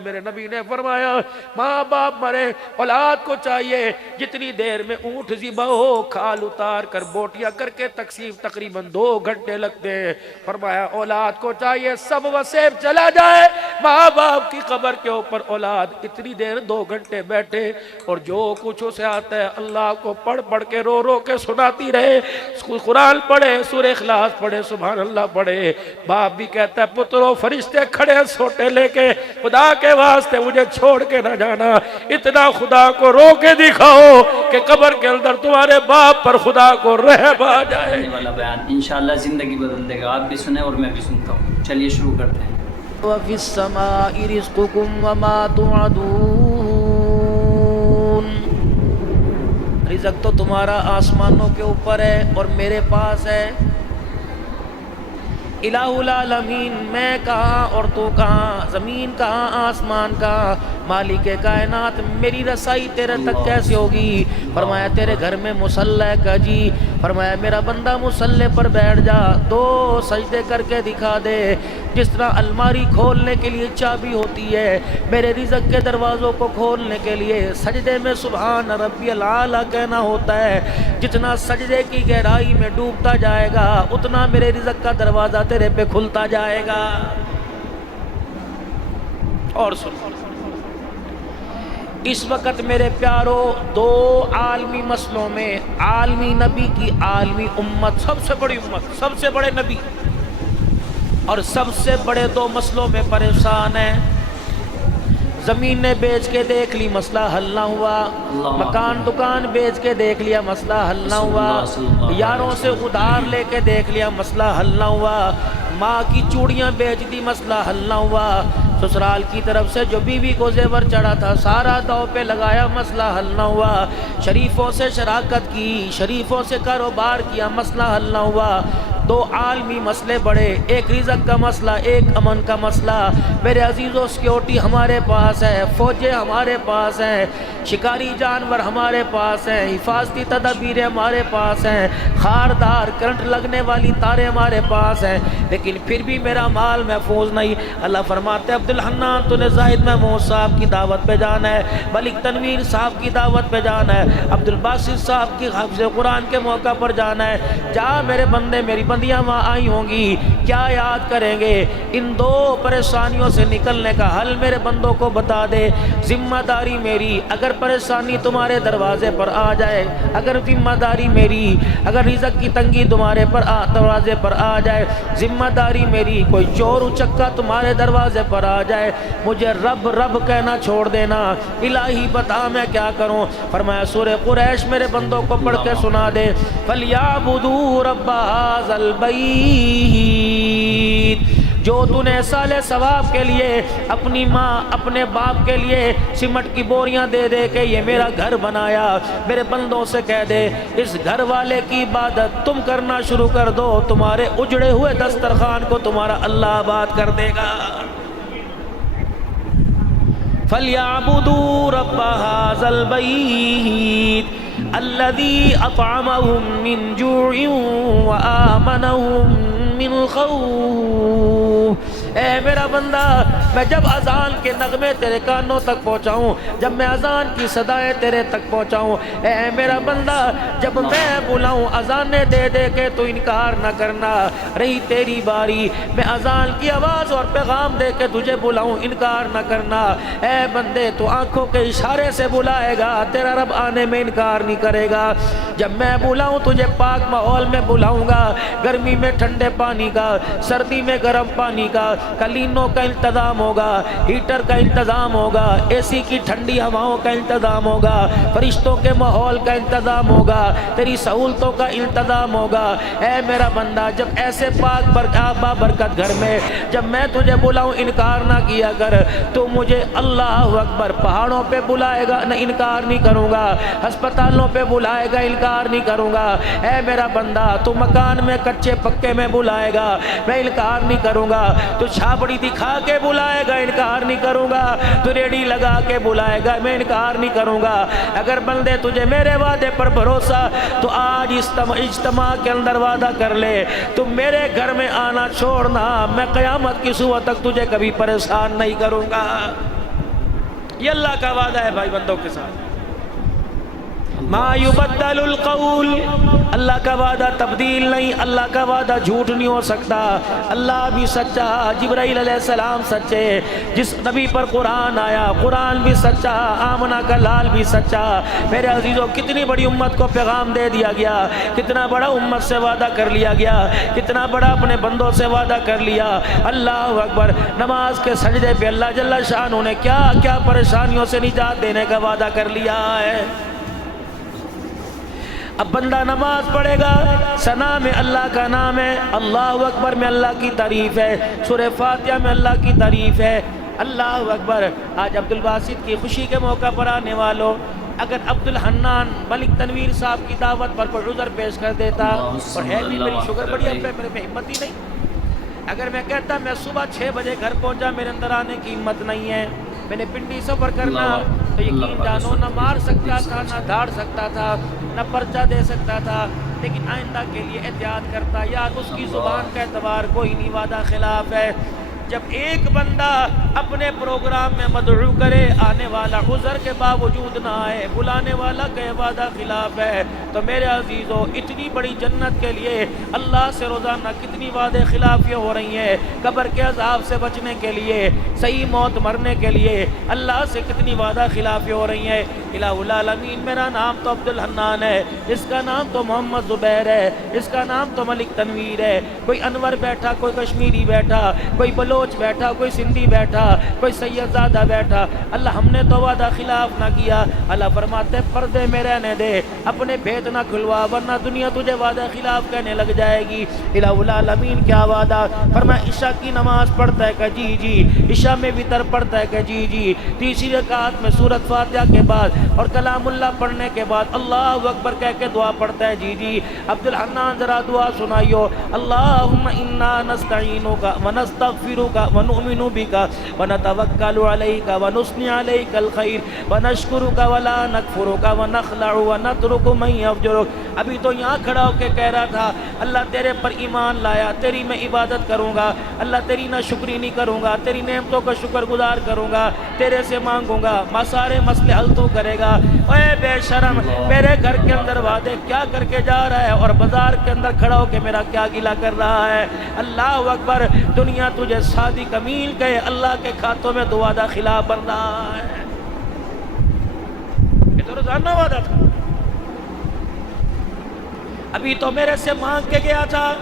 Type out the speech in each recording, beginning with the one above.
میرے نبی نے فرمایا ماں باپ مرے اولاد کو چاہیے جتنی دیر میں اونٹ ذبح ہو کھال اتار کر بوٹیاں کر کے تقسیم تقریباً 2 گھنٹے لگتے ہیں۔ فرمایا اولاد کو چاہیے سب وسیب چلا جائے، ماں باپ کی قبر کے اوپر اولاد اتنی دیر 2 گھنٹے بیٹھے اور جو کچھ اسے آتا ہے اللہ کو پڑھ پڑھ کے رو رو کے سناتی رہے، قرآن پڑھے، سورہ اخلاص پڑھے، سبحان اللہ پڑھے۔ باپ بھی کہتا ہے پترو فرشتے کھڑے سوٹے لے کے، خدا کے واسطے مجھے چھوڑ کے نہ جانا، اتنا خدا کو رو کے دکھاؤ کہ قبر کے اندر تمہارے باپ پر خدا کو رحم آ جائے۔ والا بیان انشاءاللہ زندگی بدل دے گا، آپ بھی سنیں اور میں بھی سنتا ہوں۔ چلیے شروع کرتے ہیں۔ وَفِي السَّمَاءِ رِزْقُكُمْ وَمَا تُوعَدُونَ، رزق تو تمہارا آسمانوں کے اوپر ہے اور میرے پاس ہے۔ الہ العالمین، میں کہاں اور تو کہاں، زمین کہاں آسمان کہاں، مالک کائنات، میری رسائی تیرے تک کیسے ہوگی؟ فرمایا تیرے گھر میں مصلی کا جی، فرمایا میرا بندہ مصلی پر بیٹھ جا، 2 سجدے کر کے دکھا دے، جس طرح الماری کھولنے کے لیے چابی ہوتی ہے، میرے رزق کے دروازوں کو کھولنے کے لیے سجدے میں سبحان ربی الاعلیٰ کہنا ہوتا ہے۔ جتنا سجدے کی گہرائی میں ڈوبتا جائے گا اتنا میرے رزق کا دروازہ تیرے پہ کھلتا جائے گا۔ اور سن، اس وقت میرے پیارو 2 عالمی مسئلوں میں عالمی نبی کی عالمی امت، سب سے بڑی امت، سب سے بڑے نبی اور سب سے بڑے 2 مسئلوں میں پریشان ہیں۔ زمینیں بیچ کے دیکھ لی مسئلہ حل نہ ہوا، مکان دکان بیچ کے دیکھ لیا مسئلہ حل نہ ہوا، یاروں سے ادھار لے کے دیکھ لیا مسئلہ حل نہ ہوا، ماں کی چوڑیاں بیچ دی مسئلہ حل نہ ہوا، سسرال کی طرف سے جو بیوی کو زیور چڑھا تھا سارا داؤ پہ لگایا مسئلہ حل نہ ہوا، شریفوں سے شراکت کی، شریفوں سے کاروبار کیا مسئلہ حل نہ ہوا۔ 2 عالمی مسئلے بڑے، ایک رزق کا مسئلہ، ایک امن کا مسئلہ۔ میرے عزیزوں سیکیورٹی ہمارے پاس ہے، فوجیں ہمارے پاس ہیں، شکاری جانور ہمارے پاس ہیں، حفاظتی تدابیریں ہمارے پاس ہیں، خاردار کرنٹ لگنے والی تاریں ہمارے پاس ہیں، لیکن پھر بھی میرا مال محفوظ نہیں۔ اللہ فرماتے ہیں عبدالحنان تو نے زاہد محمود صاحب کی دعوت پہ جانا ہے، ملک تنویر صاحب کی دعوت پہ جانا ہے، عبدالباسط صاحب کی حفظ قرآن کے موقع پر جانا ہے، جا میرے بندے میری بندیاں وہاں آئی ہوں گی، کیا یاد کریں گے؟ ان 2 پریشانیوں سے نکلنے کا حل میرے بندوں کو بتا دے۔ ذمہ داری میری، اگر پریشانی تمہارے دروازے پر آ جائے، اگر ذمہ داری میری، اگر رزق کی تنگی تمہارے پر دروازے پر آ جائے، ذمہ داری میری، کوئی چور اچکا تمہارے دروازے پر آ جائے، مجھے رب رب کہنا چھوڑ دینا، الہی بتا میں کیا کروں؟ فرمایا سورہ قریش میرے بندوں کو پڑھ کے سنا دے، فَلْيَعْبُدُوا رَبَّ هَذَا الْبَيْتِ، جو تو نے سال ثواب کے لیے اپنی ماں اپنے باپ کے لیے سمٹ کی بوریاں دے دے کے یہ میرا گھر بنایا، میرے بندوں سے کہہ دے اس گھر والے کی عبادت تم کرنا شروع کر دو، تمہارے اجڑے ہوئے دسترخوان کو تمہارا اللہ آباد کر دے گا۔ فَلْيَعْبُدُوا رَبَّ هَذَا الْبَيْتِ الَّذِي أَطْعَمَهُم مِّن جُوعٍ وَآمَنَهُم مِّن خَوْفٍ۔ اے میرا بندہ، میں جب اذان کے نغمے تیرے کانوں تک پہنچاؤں، جب میں اذان کی صدائیں تیرے تک پہنچاؤں، اے میرا بندہ جب میں بلاؤں اذانیں دے دے کے تو انکار نہ کرنا، رہی تیری باری، میں اذان کی آواز اور پیغام دے کے تجھے بلاؤں انکار نہ کرنا۔ اے بندے تو آنکھوں کے اشارے سے بلائے گا، تیرا رب آنے میں انکار نہیں کرے گا۔ جب میں بلاؤں تجھے پاک ماحول میں بلاؤں گا، گرمی میں ٹھنڈے پانی کا، سردی میں گرم پانی کا، کلینوں کا انتظام ہوگا، ہیٹر کا انتظام ہوگا، اے سی کی ٹھنڈی ہواؤں کا انتظام ہوگا، فرشتوں کے ماحول کا انتظام ہوگا، تیری سہولتوں کا انتظام ہوگا۔ اے میرا بندہ جب ایسے پاک برکت گھر میں جب میں تجھے بلاؤں انکار نہ کیا کر، تو مجھے اللہ اکبر پہاڑوں پہ بلائے گا نہ انکار نہیں کروں گا، ہسپتالوں پہ بلائے گا انکار نہیں کروں گا۔ اے میرا بندہ تو مکان میں کچے پکے میں بلائے گا، میں انکار نہیں کروں گا، تو چھاپڑی دکھا کے بلائے گا انکار نہیں کروں گا، تو ریڑی لگا کے بلائے گا میں انکار نہیں کروں گا۔ اگر بندے تجھے میرے وعدے پر بھروسہ تو آج اجتماع کے اندر وعدہ کر لے، تم میرے گھر میں آنا چھوڑنا، میں قیامت کی صبح تک تجھے کبھی پریشان نہیں کروں گا۔ یہ اللہ کا وعدہ ہے بھائی بندوں کے ساتھ. ما یبدل القول، اللہ کا وعدہ تبدیل نہیں، اللہ کا وعدہ جھوٹ نہیں ہو سکتا. اللہ بھی سچا، جبرائیل علیہ السلام سچے، جس نبی پر قرآن آیا قرآن بھی سچا، آمنہ کا لال بھی سچا. میرے عزیزوں کتنی بڑی امت کو پیغام دے دیا گیا، کتنا بڑا امت سے وعدہ کر لیا گیا، کتنا بڑا اپنے بندوں سے وعدہ کر لیا. اللہ اکبر. نماز کے سجدے پہ اللہ جل شانہ نے کیا کیا پریشانیوں سے نجات دینے کا وعدہ کر لیا ہے. اب بندہ نماز پڑھے گا، ثنا میں اللہ کا نام ہے، اللہ اکبر میں اللہ کی تعریف ہے، سورہ فاتحہ میں اللہ کی تعریف ہے. اللہ اکبر. آج عبد الباسط کی خوشی کے موقع پر آنے والوں، اگر عبد الحنان ملک تنویر صاحب کی دعوت پر کوئی عذر پیش کر دیتا، اور ہے بھی میری شوگر بڑی اب میرے میں ہمت ہی نہیں. اگر میں کہتا میں صبح 6 بجے گھر پہنچا، میرے اندر آنے کی ہمت نہیں ہے، میں نے پنڈی سفر کرنا، تو یقین جانو نہ مار سکتا تھا، نہ دھاڑ سکتا تھا، نہ پرچہ دے سکتا تھا، لیکن آئندہ کے لیے احتیاط کرتا. یار اس کی زبان کا اعتبار کوئی نہیں، وعدہ خلاف ہے. جب ایک بندہ اپنے پروگرام میں مدعو کرے، آنے والا عذر کے باوجود نہ آئے، بلانے والا کہ وعدہ خلاف ہے، تو میرے عزیزو اتنی بڑی جنت کے لیے اللہ سے روزانہ کتنی وعدے خلافیاں ہو رہی ہیں. قبر کے عذاب سے بچنے کے لیے، صحیح موت مرنے کے لیے اللہ سے کتنی وعدہ خلافیاں ہو رہی ہیں. الہ العالمین میرا نام تو عبد الحنان ہے، اس کا نام تو محمد زبیر ہے، اس کا نام تو ملک تنویر ہے. کوئی انور بیٹھا، کوئی کشمیری بیٹھا، کوئی بلوچ بیٹھا، کوئی سندھی بیٹھا، کوئی سید زادہ بیٹھا، اللہ ہم نے تو وعدہ خلاف نہ کیا. اللہ فرماتے پردے میں رہنے دے، اپنے بھید نہ کھلوا، ورنہ دنیا تجھے وعدہ خلاف کہنے لگ جائے گی. الہ العالمین کیا وعدہ. فرمایا عشاء کی نماز پڑھتا ہے کہ جی جی، عشاء میں وتر پڑھتا ہے کہ جی جی، تیسری رکعت میں سورۃ فاتحہ کے بعد اور کلام اللہ پڑھنے کے بعد اللہ اکبر کہہ کے دعا پڑھتا ہے جی جی. عبد الحنان ذرا دعا سنائیو. اللہم انا نستعینک ونستغفرک ونؤمن بک ونتوکل علیک ونثنی علیک الخیر ونشکرک ولا نکفرک ونخلع ونترک من یفجرک. ابھی تو یہاں کھڑا ہو کے کہہ رہا تھا اللہ تیرے پر ایمان لایا، تیری میں عبادت کروں گا، اللہ تیری نہ شکری نہیں کروں گا، تیری نعمتوں کا شکر گزار کروں گا، تیرے سے مانگوں گا، سارے مسئلے حل تو کرے گا. اے بے شرم، میرے گھر کے اندر وعدے کیا کر کے جا رہا ہے اور بازار کے اندر کھڑا ہو کے میرا کیا گلا کر رہا ہے. اللہ اکبر. دنیا تجھے صادق امین کہے، اللہ کے کھاتوں میں وعدہ خلاف بن رہا ہے. یہ تو روزانہ وعدہ تھا. ابھی تو میرے سے مانگ کے گیا تھا،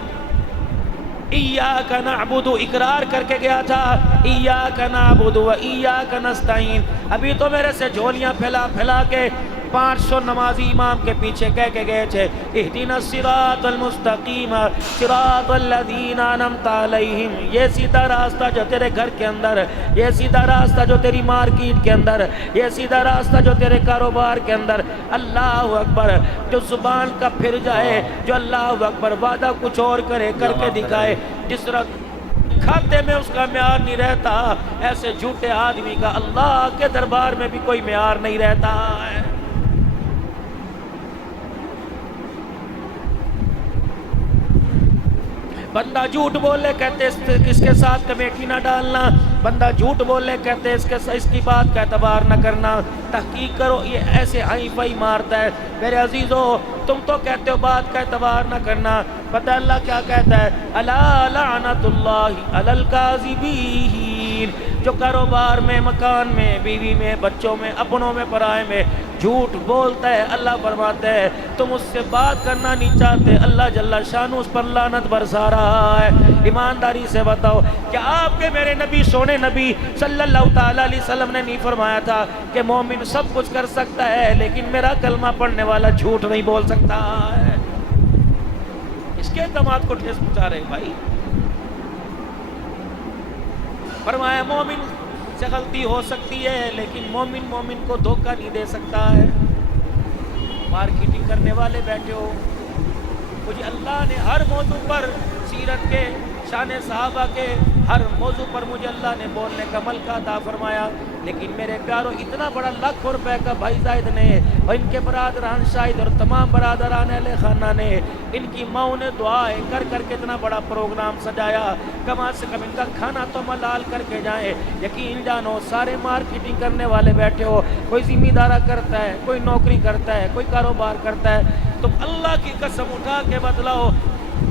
ایاک نعبد، اقرار کر کے گیا تھا ایاک نعبد و ایاک نستعین. ابھی تو میرے سے جھولیاں پھیلا پھیلا کے 500 نمازی امام کے پیچھے کہہ کے گئے تھے اہدنا الصراط المستقیم صراط الذین انعمت علیہم. یہ سیدھا راستہ جو تیرے گھر کے اندر، یہ سیدھا راستہ جو تیری مارکیٹ کے اندر، یہ سیدھا راستہ جو تیرے کاروبار کے اندر. اللہ اکبر. جو زبان کا پھر جائے، جو اللہ اکبر وعدہ کچھ اور کرے، کر کے دکھائے، جس طرح کھاتے میں اس کا معیار نہیں رہتا، ایسے جھوٹے آدمی کا اللہ کے دربار میں بھی کوئی معیار نہیں رہتا ہے. بندہ جھوٹ بولے کہتے اس کے ساتھ کمیٹی نہ ڈالنا، بندہ جھوٹ بولے کہتے اس کی بات کا اعتبار نہ کرنا. تحقیق کرو یہ ایسے آئی فائی مارتا ہے. میرے عزیزو تم تو کہتے ہو بات کا اعتبار نہ کرنا، پتہ اللہ کیا کہتا ہے؟ الا لعنت اللہ علی الکاذبین. جو کاروبار میں، مکان میں، بیوی میں، بچوں میں، اپنوں میں، پرائے میں جھوٹ بولتا ہے، اللہ فرماتا ہے تم اس سے بات کرنا نہیں چاہتے، اللہ جل شانہ اس پر لعنت برسا رہا ہے. ایمانداری سے بتاؤ، کیا آپ کے میرے نبی، سونے نبی صلی اللہ تعالی علیہ وسلم نے نہیں فرمایا تھا کہ مومن سب کچھ کر سکتا ہے لیکن میرا کلمہ پڑھنے والا جھوٹ نہیں بول سکتا ہے؟ اس کے اعتماد کو ٹھیس پہنچا رہے بھائی. فرمایا مومن سے غلطی ہو سکتی ہے لیکن مومن کو دھوکہ نہیں دے سکتا ہے. مارکیٹنگ کرنے والے بیٹھے ہو، مجھے اللہ نے ہر موضوع پر، سیرت کے، شان صحابہ کے ہر موضوع پر مجھے اللہ نے بولنے کا ملکہ عطا فرمایا. لیکن میرے پیاروں اتنا بڑا لاکھوں روپے کا بھائی زاہد نے اور ان کے برادران شاہد اور تمام برادران اہل خانہ نے ان کی ماؤں نے دعائیں کر کر کے اتنا بڑا پروگرام سجایا، کم از کم ان کا کھانا تو ملال کر کے جائیں۔ یقین جانو سارے مارکیٹنگ کرنے والے بیٹھے ہو، کوئی ذمہ دارہ کرتا ہے، کوئی نوکری کرتا ہے، کوئی کاروبار کرتا ہے، تم اللہ کی قسم اٹھا کے بتلاؤ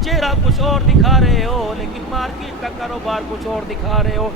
چہرہ کچھ اور دکھا رہے ہو لیکن مارکیٹ کا کاروبار کچھ اور دکھا رہے ہو۔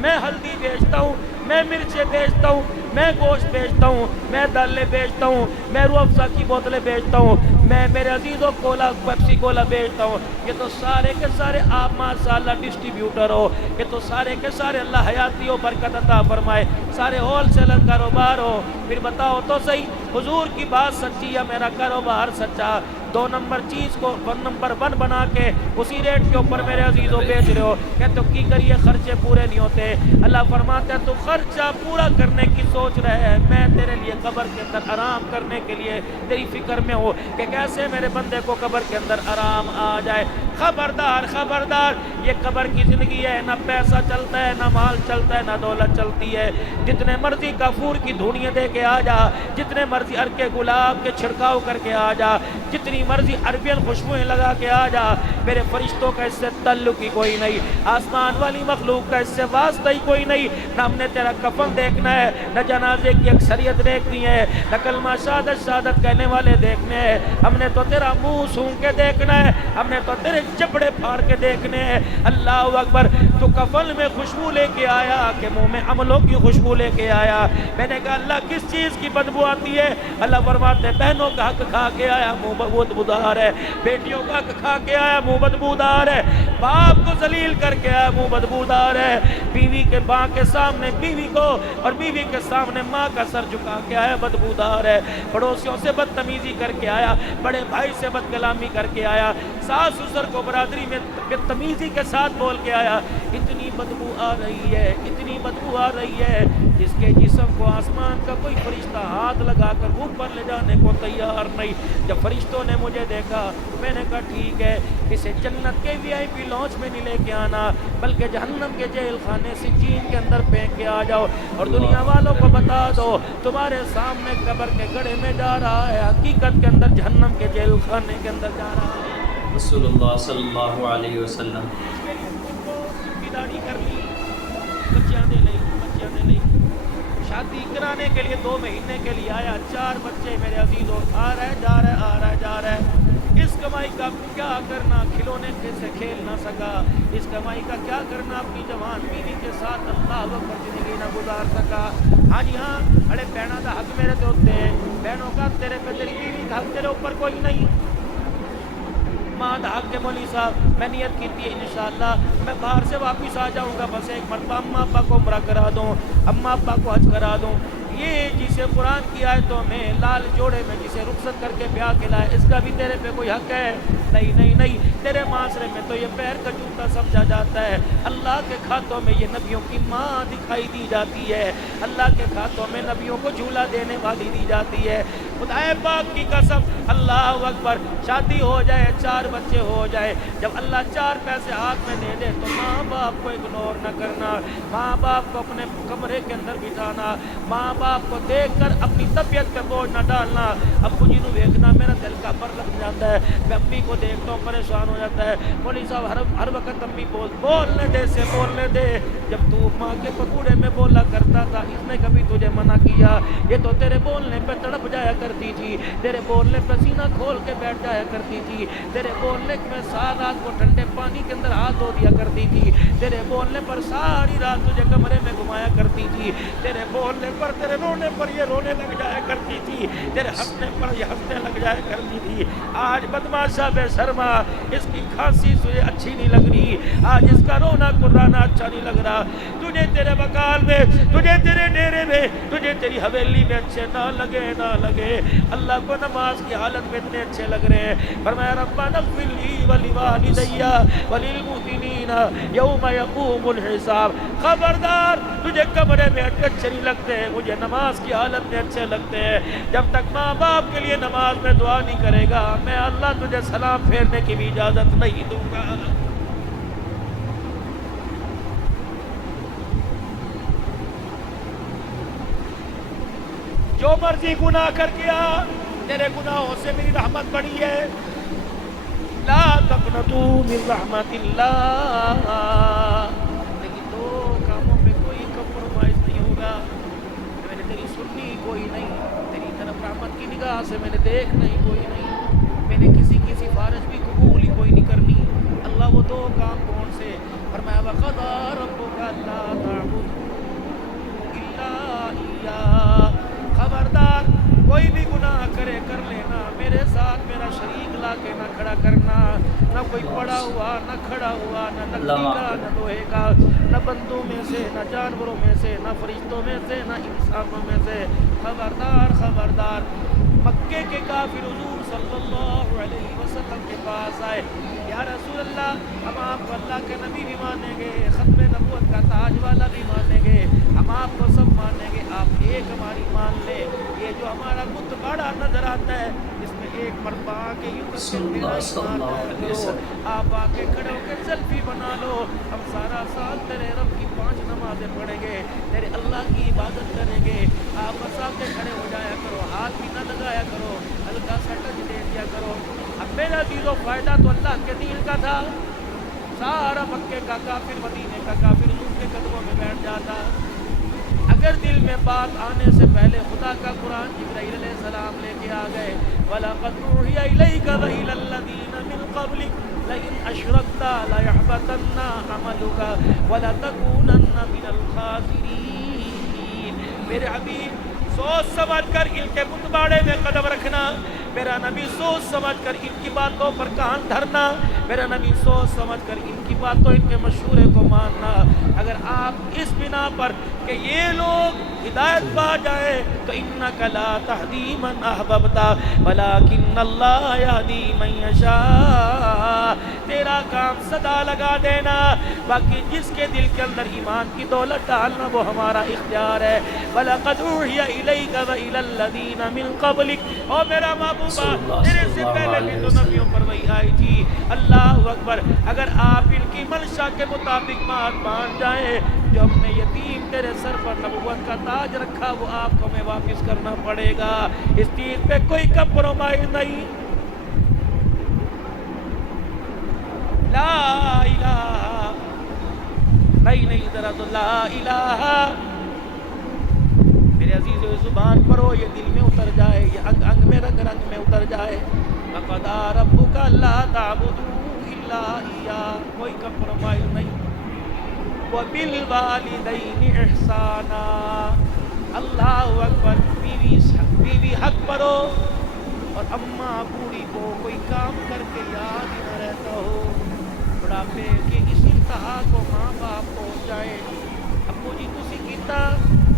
میں ہلدی بیچتا ہوں، میں مرچیں بیچتا ہوں، میں گوشت بیچتا ہوں، میں دالیں بیچتا ہوں، میں روح افزا کی بوتلیں بیچتا ہوں، میں میرے عزیزوں کولا پیپسی کولا بیچتا ہوں۔ یہ تو سارے کے سارے آپ ماشاءاللہ ڈسٹریبیوٹر ہو، یہ تو سارے کے سارے اللہ حیاتی و برکت عطا فرمائے، سارے ہول سیلر کاروبار ہو۔ پھر بتاؤ تو صحیح حضور کی بات سچی یا میرا کاروبار سچا؟ 2 نمبر چیز کو 1 نمبر 1 بنا کے اسی ریٹ کے اوپر میرے عزیزوں بیچ رہے ہو کہ تو کی کریے خرچے پورے نہیں ہوتے۔ اللہ فرماتا ہے تو خرچہ پورا کرنے کی سوچ رہے ہے، میں تیرے لیے قبر کے اندر آرام کرنے کے لیے تیری فکر میں ہو کہ کیسے میرے بندے کو قبر کے اندر آرام آ جائے۔ خبردار خبردار، یہ قبر کی زندگی ہے، نہ پیسہ چلتا ہے، نہ مال چلتا ہے، نہ دولت چلتی ہے۔ جتنے مرضی کافور کی دھونیاں دے کے آ جا، جتنے مرضی عرق گلاب کے چھڑکاؤ کر کے آ جا، جتنی مرضی عربین خوشبوئیں لگا کے آ جا، میرے فرشتوں کا اس سے تعلق ہی کوئی نہیں، آسمان والی مخلوق کا اس سے واسطہ ہی کوئی نہیں۔ نہ ہم نے تیرا کفن دیکھنا ہے، نہ جنازے کی اکثریت دیکھنی ہے، نہ کلمہ شہادت شہادت کہنے والے دیکھنے ہیں، ہم نے تو تیرا منہ سونگ کے دیکھنا ہے، ہم نے تو تیرے جبڑے پھاڑ کے دیکھنے ہیں۔ اللہ اکبر، تو کفن میں خوشبو لے کے آیا کہ منہ میں عملوں کی خوشبو لے کے آیا؟ میں نے کہا اللہ کس چیز کی بدبو آتی ہے؟ اللہ فرماتے ہیں بہنوں کا حق کھا کے آیا منہ بدبودار ہے، بیٹیوں کا حق کھا کے آیا منہ بدبودار ہے، باپ کو ذلیل کر کے آیا منہ بدبودار ہے، بیوی کے ماں کے سامنے بیوی کو اور بیوی کے سامنے ماں کا سر جھکا کے آیا بدبودار ہے، پڑوسیوں سے بدتمیزی کر کے آیا، بڑے بھائی سے بد کلامی کر کے آیا، ساس سسر کو برادری میں بدتمیزی کے ساتھ بول کے آیا۔ اتنی بدبو آ رہی ہے، اتنی بدبو آ رہی ہے جس کے جسم کو آسمان کا کوئی فرشتہ ہاتھ لگا کر اوپر لے جانے کو تیار نہیں۔ جب فرشتوں نے مجھے دیکھا میں نے کہا ٹھیک ہے، اسے جنت کے VIP لانچ میں نہیں لے کے آنا بلکہ جہنم کے جیل خانے سجین کے اندر پھینک کے آ جاؤ اور دنیا والوں کو بتا دو تمہارے سامنے قبر کے گڑھے میں جا رہا ہے، حقیقت کے اندر جہنم کے جیل خانے کے اندر جا رہا ہے۔ رسول اللہ صلی اللہ علیہ وسلم داڑھی کر لی، بچیاں دے نہیں، شادی کرانے کے لیے 2 مہینے کے لیے آیا، 4 بچے میرے عزیزوں، آ رہا ہے جا رہا ہے، اس کمائی کا کیا کرنا، کھلونے سے کھیل نہ سکا، اس کمائی کا کیا کرنا، اپنی جوان بیوی کے ساتھ اللہ اکبر زندگی نہ گزار سکا۔ ہاں جی ہاں، اڑے بہنوں کا حق میرے تے ہوتے ہیں، بہنوں کا تیرے پہ تیری بیوی کا حق تیرے اوپر کوئی نہیں۔ ماں دا حق کے مولوی صاحب میں نیت کی تھی انشاءاللہ میں باہر سے واپس آ جاؤں گا، بس ایک مرتبہ اماں ابا کو عمرہ کرا دوں، اماں ابا کو حج کرا دوں۔ یہ جسے قرآن کی آیتوں میں لال جوڑے میں جسے رخصت کر کے بیاہ کے لائے، اس کا بھی تیرے پہ کوئی حق ہے؟ نہیں، تیرے معاشرے میں تو یہ پیر کا جوتا سمجھا جاتا ہے۔ اللہ کے کھاتوں میں یہ نبیوں کی ماں دکھائی دی جاتی ہے، اللہ کے کھاتوں میں نبیوں کو جھولا دینے والی دی جاتی ہے۔ خدا پاک کی قسم، اللہ اکبر، شادی ہو جائے، 4 بچے ہو جائے، جب اللہ 4 پیسے ہاتھ میں دے دے تو ماں باپ کو اگنور نہ کرنا، ماں باپ کو اپنے کمرے کے اندر بٹھانا، ماں باپ کو دیکھ کر اپنی طبیعت پہ بوجھ نہ ڈالنا۔ ابو جی نو دیکھنا میرا دل کا پر لگ جاتا ہے، میں امی کو دیکھتا ہوں پریشان ہو جاتا ہے، مولوی صاحب ہر وقت امی بولنے دے سے بولنے دے، جب تو ماں کے پکوڑے میں بولا کرتا تھا اس نے کبھی تجھے منع کیا؟ یہ تو تیرے بولنے پہ تڑپ جایا کرتی تھی، تیرے بولنے پہ سینہ کھول کے بیٹھ جایا کرتی تھی، تیرے بولنے میں سات رات کو ٹھنڈے پانی کے اندر ہاتھ دھو دیا کرتی تھی، تیرے بولنے پر ساری رات تجھے کمرے میں گھمایا کرتی تھی، تیرے بولنے پر تیرے رونے پر یہ رونے لگ جایا کرتی تھی، تیرے ہنسنے پر یہ ہنسنے لگ جایا کرتی تھی۔ آج بدماشا بے شرما، اس کی کھانسی تجھے اچھی نہیں لگ رہی، آج اس کا رونا کرانا اچھا نہیں لگ رہا، تجھے تیرے بقال میں، تجھے تیرے ڈیرے میں، تجھے تیری حویلی میں اچھے نہ لگے اللہ کو نماز کی حالت میں اتنے اچھے لگ رہے ہیں۔ فرمایا ربنا اغفر لی ولوالدی وللمؤمنین یوم یقوم الحساب۔ خبردار، تجھے کمرے میں اچھے نہیں لگتے، مجھے نماز کی حالت میں اچھے لگتے ہیں۔ جب تک ماں باپ کے لیے نماز میں دعا نہیں کرے گا میں اللہ تجھے سلام پھیرنے کی بھی اجازت نہیں دوں گا۔ جو مرضی گناہ کر گیا، تیرے گناہوں سے میری رحمت بڑی ہے. لا تقنطوا من رحمت اللہ. لیکن دو کاموں پہ کوئی کمپرومائز نہیں ہوگا. میں نے تیری سننی کوئی نہیں، تیری طرف رحمت کی نگاہ سے میں نے دیکھنا ہی کوئی نہیں، میں نے کسی کی سفارش بھی قبول ہی کوئی نہیں کرنی. اللہ وہ دو کام کون سے؟ فرمایا وَقَضَىٰ رَبُّكَ أَلَّا تَعْبُدُوا إِلَّا إِيَّاهُ. خبردار کوئی بھی گناہ کرے کر لینا، میرے ساتھ میرا شریک لا کے نہ کھڑا کرنا. نہ کوئی پڑا ہوا، نہ کھڑا ہوا، نہ لکڑی کا، نہ لوہے کا، نہ بندوں میں سے، نہ جانوروں میں سے، نہ فرشتوں میں سے، نہ انسانوں میں سے. خبردار خبردار. مکے کے کافر حضور صلی اللہ علیہ وسلم کے پاس آئے، یا رسول اللہ ہم آپ کو اللہ کے نبی بھی مانیں گے، ختم نبوت کا تاج والا بھی مانیں گے، ہم آپ کو سب مانیں گے، آپ ایک ہماری مان لیں. یہ جو ہمارا بت بڑا نظر آتا ہے اس میں ایک مرتبہ آ کے یوں کر کے میرا ایمان لایا کرو. آپ آ کے کھڑے ہو کے سیلفی بنا لو، ہم سارا سال تیرے رب کی 5 نمازیں پڑھیں گے، تیرے اللہ کی عبادت کریں گے. آپ بس آ کے کھڑے ہو جایا کرو، ہاتھ بھی نہ لگایا کرو، ہلکا سا ٹچ دے دیا کرو. اب میرا عزیزو فائدہ تو اللہ کے دین کا تھا. سارا مکے کا کافر، مدینے کا کافر حضور کے قدموں میں بیٹھ جاتا. اگر دل میں بات آنے سے پہلے خدا کا قرآن جبرائیل علیہ السلام لے کے آ گئے، وَلَقَدْ أُوحِيَ إِلَيْكَ وَإِلَى الَّذِينَ مِنْ قَبْلِكَ لَئِنْ أَشْرَكْتَ لَيَحْبَطَنَّ عَمَلُكَ وَلَتَكُونَنَّ مِنَ الْخَاسِرِينَ. میرے حبیب سوچ سمجھ کر ان کے بتباڑے میں قدم رکھنا. میرا نبی سوچ سمجھ کر ان کی باتوں پر کان دھرنا. میرا نبی سوچ سمجھ کر ان کی باتوں، ان کے مشورے کو ماننا. اگر آپ اس بنا پر کہ یہ لوگ ہدایت پا جائے تو انک لا تہدی من احببت ولکن اللہ یہدی من یشاء. تیرا کام صدا لگا دینا، باقی جس کے دل کے اندر ایمان کی دولت ڈالنا وہ ہمارا اختیار ہے. وَلَقَدْ أُوحِيَ إِلَيْكَ وَإِلَى الَّذِينَ مِنْ قَبْلِكَ. اور میرا محبوبہ تیرے سے پہلے بھی تو نبیوں پر وحی آئی تھی. اللہ اکبر. اگر آپ ان کی منشا کے مطابق بات مان جائیں، جو ہم نے یتیم تیرے سر پر نبوت کا تاج رکھا وہ آپ کو ہمیں واپس کرنا پڑے گا. اس چیز پہ کوئی کمپرومائز نہیں. لا الہ نہیں ذرا تو لا الہ میرے عزیز زبان پر ہو، یہ دل میں اتر جائے، یہ انگ انگ میں رگ رگ میں اتر جائے. وَقَضَىٰ رَبُّكَ أَلَّا تَعْبُدُوا إِلَّا إِيَّاهُ. کوئی کمپرومائز نہیں. وَبِالْوَالِدَيْنِ إِحْسَانًا. اللہ اکبر. بیوی حق پر ہو اور اماں بوڑھی کو کوئی کام کر کے یاد ہی نہ رہتا ہو، بڑھاپے کے اس انتہا کو ماں باپ پہنچ جائے. ابو جی تسی کیتا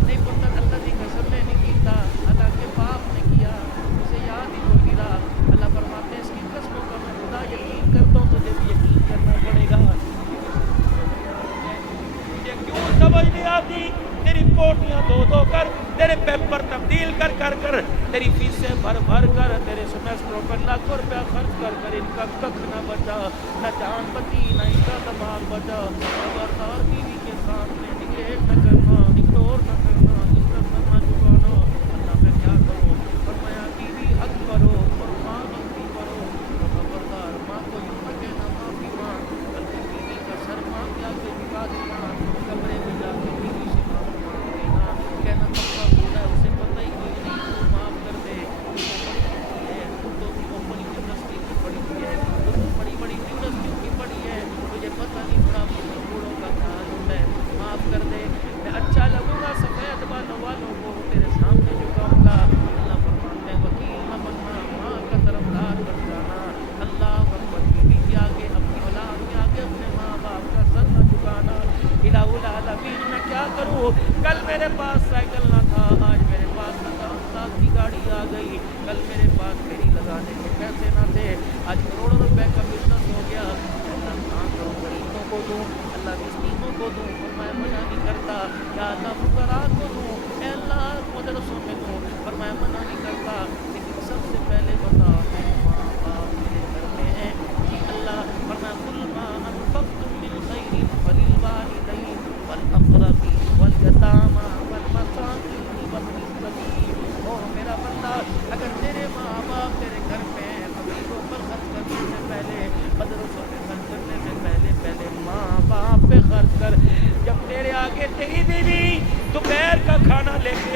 نہیں پتہ، اللہ کی قسم نے نہیں کیتا، اللہ کے باپ نے کیا، اسے یاد ہی کوئی نہیں رہا. اللہ فرماتے ہیں اس کی قسموں کا میں خدا یقین کرتا ہوں، تجھے بھی یقین کرنا پڑے گا. مجھے کیوں سمجھ نہیں آتی؟ تیری پوٹیاں دو کر، تیرے پیپر تبدیل کر تیری فیسیں بھر کر، تیرے سمیسٹروں پر لاکھوں روپیہ خرچ کر ان کا ککھ نہ بچا، نہ جان بچی نہ ان کا دماغ بچا. خبردار بیوی کے سامنے نگیٹ نہ کرنا، اگنور نہ کرنا، عزت نہ چکانا. اللہ میں کیا کروں؟ فرمایا بیوی حق کرو اور ماں غلطی کرو تو خبردار ماں کو یوں نہ کہنا معافی مانگ، بلکہ بیوی کا سر ماں کے آگے جھکا دینا، کمرے میں جا کے بیوی سے معافی مانگ دینا، کہنا کپڑا بولا ہے اسے پتہ ہی کوئی نہیں، تو معاف کر دے. تو بڑی یونیورسٹی کی پڑھی ہوئی ہے، تو بڑی یونیورسٹیوں کی پڑھی ہے، مجھے پتہ نہیں بڑا بوڑھوں کا کیا ہوتا ہے، معاف کر دے. میں اچھا لگوں گا سفید بالوں والوں کو تیرے سامنے جھکاؤں گا. اللہ فرماتے ہیں وکیل نہ بننا، ماں کا طرفدار بن جانا. اللہ اکبر. بیوی کے آگے، اپنی اولاد کے آگے اپنے ماں باپ کا سر نہ جھکانا. الہ العالمین میں کیا کروں؟ کل میرے پاس سائیکل نہ تھا، آج میرے پاس 50 لاکھ کی گاڑی آ گئی. کل میرے پاس فیری لگانے کے پیسے نہ تھے، آج کروڑوں روپے کا بزنس ہو گیا. اللہ کام کروں، غریبوں کو دوں، اللہ مسکینوں کو دوں، اور میں منع نہیں کرتا. یا اللہ فقراء کو دوں، اے اللہ مدرسوں میں دوں، اور میں منع نہیں کرتا. لیکن سب سے پہلے بتا میرے ماں باپ میرے گھر میں ہیں. جی اللہ فرمایا قل ما انفقتم من خیر فللوالدین والاقربین والیتامی والمساکین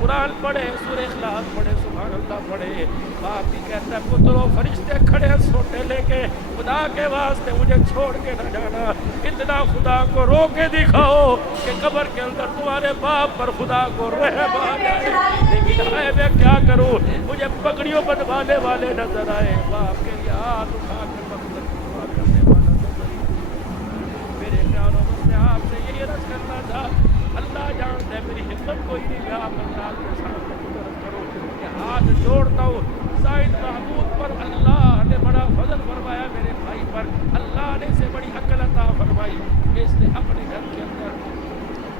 قرآن پڑھے, سورہ اخلاص پڑھے, سبحان اللہ پڑھے. باپ بھی کہتا ہے پترو فرشتے کھڑے ہیں سوٹے لے کے, خدا کے واسطے مجھے چھوڑ کے نہ جانا, اتنا خدا کو رو کے دکھاؤ کہ قبر کے اندر تمہارے باپ پر خدا کو رحم آ جائے. لیکن ہے میں کیا کروں, مجھے پگڑیوں بنوانے والے نظر آئے, باپ کے لیے ہاتھ اٹھا کر مقصد دعا کرنے والا نظر. میرے پیاروں میں آپ سے یہی عرض کرنا تھا, اللہ جانتا ہے میری ہمت کوئی نہیں, میں آپ اللہ کے سامنے عرض کروں کہ ہاتھ جوڑتا ہوں. زائد محمود پر اللہ نے بڑا فضل فرمایا, میرے بھائی پر اللہ نے اسے بڑی عقل عطا فرمائی کہ اس نے اپنے گھر کے اندر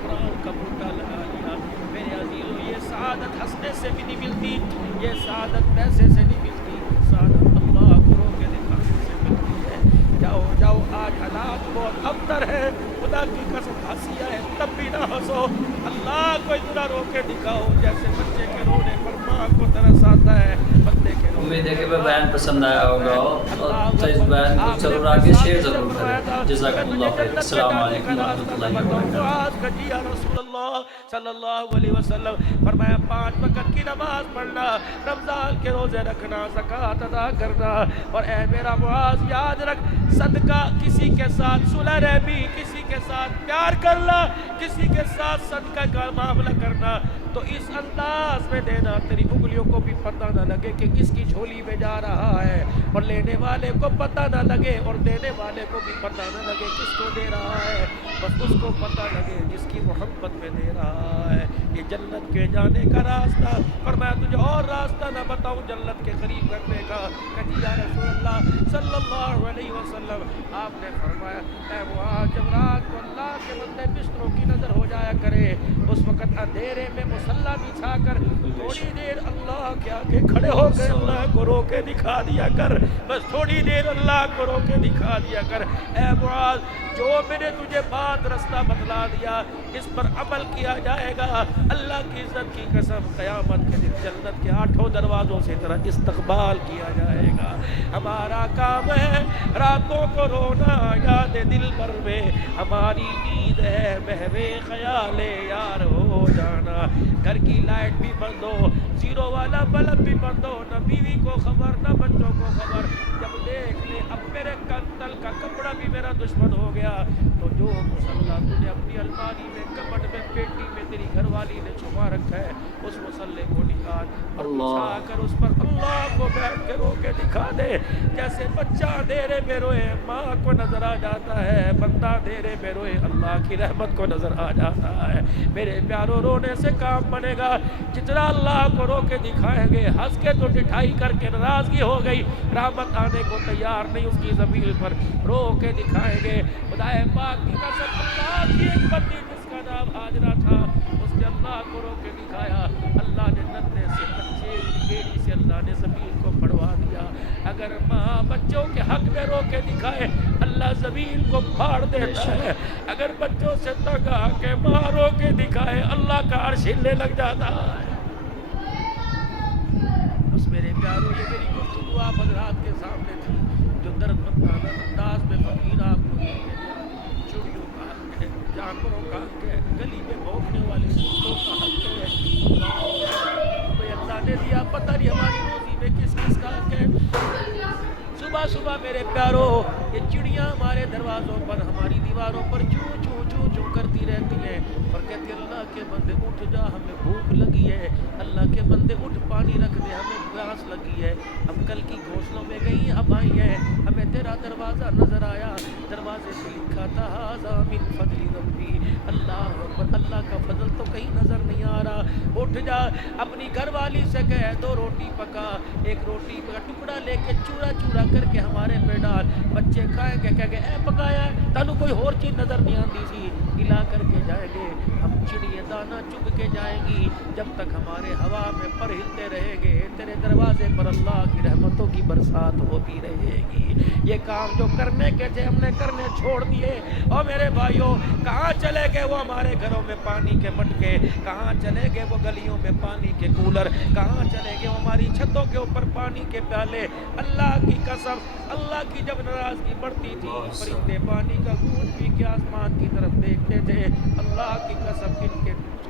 قرآن کا بوٹا لگا لیا. میرے عزیزوں, یہ سعادت ہنسنے سے بھی نہیں ملتی, یہ سعادت پیسے سے نہیں ملتی, سعادت اللہ کو رو کے دکھانے سے ملتی ہے. جاؤ جاؤ, آج حالات بہت ابتر ہے, خدا کی قسم ہنسی ہے تب بھی نہ ہنسو, اللہ کو اتنا رو کے دکھاؤ جیسے بچے کے رونے پر ماں کو ترس آتا ہے. بندے کے امید ہے کہ وہ بیان پسند آیا ہوگا, اور تو اس بیان کو ضرور آگے شیئر ضرور کریں. جزاکم اللہ خیر. السلام علیکم ورحمۃ اللہ وبرکاتہ. یا رسول اللہ صلی اللہ علیہ وسلم فرمایا 5 وقت کی نماز پڑھنا, رمضان کے روزے رکھنا, زکوٰۃ ادا کرنا, اور اے میرا معاذ یاد رکھ, صدقہ کسی کے ساتھ صلح رحمی, کسی کے ساتھ پیار کرنا, کسی کے ساتھ صدقہ کا معاملہ کرنا تو اس انداز میں دینا تیری انگلیوں کو بھی پتہ نہ لگے کہ کس کی جھولی میں جا رہا ہے, اور لینے والے کو پتہ نہ لگے اور دینے والے کو بھی پتہ نہ لگے کس کو دے رہا ہے, بس اس کو پتہ لگے جس کی محبت میں دے رہا ہے. یہ جنت کے جانے کا راستہ, فرمایا تجھے اور راستہ نہ بتاؤں جنت کے قریب کرنے کا. کہتی یا رسول اللہ صلی اللہ علیہ وسلم, آپ نے فرمایا اے معاذ, جب رات کو اللہ کے بندے بستروں کی نظر ہو جایا کرے, اس وقت اندھیرے میں مصلی بچھا کر تھوڑی دیر اللہ کے آگے کھڑے ہو کے اللہ کو رو کے دکھا دیا کر, بس تھوڑی دیر اللہ کو رو کے دکھا دیا کر. اے معاذ, جو میں نے تجھے بات رستہ بتلا دیا اس پر عمل کیا جائے گا, اللہ کی عزت کی قسم قیامت کے دن جنت کے 8 دروازوں سے طرح استقبال کیا جائے گا. ہمارا کام ہے راتوں کو رونا یاد دل بھر میں, ہماری نیند ہے محو خیال یار ہو جانا. گھر کی لائٹ بھی بند ہو, زیرو والا بلب بھی بند ہو, نہ بیوی کو خبر نہ بچوں کو خبر, جب دیکھ لے اب میرے کنتل کا کپڑا بھی میرا دشمن ہو گیا, تو جو مصلی تجھے اپنی الماری میں, کبٹ میں, پیٹی میں تیری گھر والی نے چھپا رکھا ہے, اس مصلی کو نکال اور بچھا کر اس پر اللہ کو بیٹھ کے رو کے دکھا دے. جیسے بچہ اندھیرے میں روئے ماں کو نظر آ جاتا ہے, بندہ اندھیرے میں روئے اللہ کی رحمت کو نظر آ جاتا ہے. میرے پیاروں, رونے سے کام بنے گا, جتنا اللہ کو رو کے دکھائیں گے, ہنس کے تو ٹھٹائی کر کے ناراضگی ہو گئی, رحمت آنے کو تیار نہیں اس کی زمین پر, رو کے دکھائیں گے. خدائے پاک کی قسم, اللہ کی ایک بندی جس کا نام حاجرہ تھا, اس نے اللہ کو رو کے دکھایا, اللہ نے ننے سے بچے بیڑی سے اللہ نے زمین کو پڑوا دیا. اگر ماں بچوں کے حق میں رو کے دکھائے اللہ زمین کو پھاڑ دیتا ہے, اگر بچوں سے تنگ آ کے ماں رو کے دکھائے اللہ کا عرش ہلنے لگ جاتا ہے. بس میرے پیاروں, یہ میری گفتگو آپ حضرات کے سامنے تھی, جو درد مندانہ انداز میں فقیر آپ کو دے کے گیا. چڑیوں کا حق ہے, جانوروں کا حق ہے, گلی میں بھونکنے والے کتوں کا حق ہے. ہمیں اللہ نے دیا, پتہ نہیں ہماری روزی میں کس کس کا حق ہے. صبح صبح میرے پیاروں, یہ چڑیاں ہمارے دروازوں پر, ہماری دیواروں پر چوں چوں چوں چوں کرتی رہتی ہیں, اور کہتی اللہ کے بندے اٹھ جا, ہمیں بھوک لگی ہے, اللہ کے بندے اٹھ پانی رکھ دے, ہمیں پیاس لگی ہے, ہم کل کی گھونسلوں میں گئی اب آئی ہیں, ہمیں تیرا دروازہ نظر آیا, دروازے سے لکھا تھا ھذا من فضل ربی. اللہ اکبر, اللہ کا فضل تو کہیں نظر نہیں آ رہا. اٹھ جا, اپنی گھر والی سے کہے 2 روٹی پکا, ایک روٹی کا ٹکڑا لے کے چورا چورا کر کے ہمارے پہ ڈال, بچے کھائیں گے, کہیں گے اے پکایا ہے, تانوں کوئی اور چیز نظر نہیں آتی سی, ہلا کر کے جائیں گے. ہم چڑیے دانہ چگ کے جائیں گی, جب تک ہمارے ہوا میں پر ہلتے رہیں گے, تیرے دروازے پر اللہ کی رحمتوں کی برسات ہوتی رہے گی. یہ کام جو کرنے کے تھے ہم نے کرنے چھوڑ دیے. اور میرے بھائیوں, کہاں چلے گئے وہ ہمارے گھروں میں پانی کے مٹکے, کہاں چلے گئے وہ گلیوں میں پانی کے کولر, کہاں چلے گئے ہماری چھتوں کے اوپر پانی کے پیالے. اللہ کی قسم, اللہ کی جب ناراضگی بڑھتی تھی, پرندے پانی کا گھونٹ پی کے آسمان کی طرف دیکھتے تھے. اللہ کی قسم, ان کے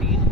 3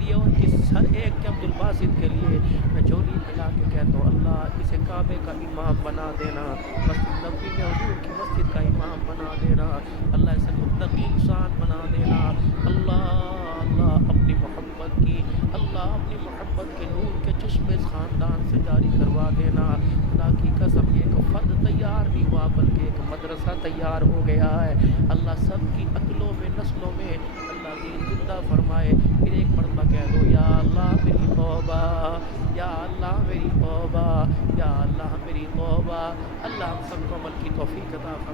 لیے، ان کی ہر ایک کے عبدالباسط کے لیے میں جھولی ملا کے کہتا ہوں اللہ اسے کعبے کا امام بنا دینا، مسجد نبوی میں حضور کی مسجد کا امام بنا دینا، اللہ اسے متقی انسان بنا دینا، اللہ اپنی محبت کی، اللہ اپنی محبت کے نور کے چشمے اس خاندان سے جاری کروا دینا۔ خدا کی قسم یہ ایک فرد تیار نہیں ہوا بلکہ ایک مدرسہ تیار ہو گیا ہے۔ اللہ سب کی عقلوں میں نسلوں میں اللہ دین زندہ فرمائے۔ پھر ایک مرتبہ کہہ دو یا اللہ میری توبہ، یا اللہ میری توبہ، یا اللہ میری توبہ۔ اللہ ہم سب کو عمل کی توفیق عطا فرمائے۔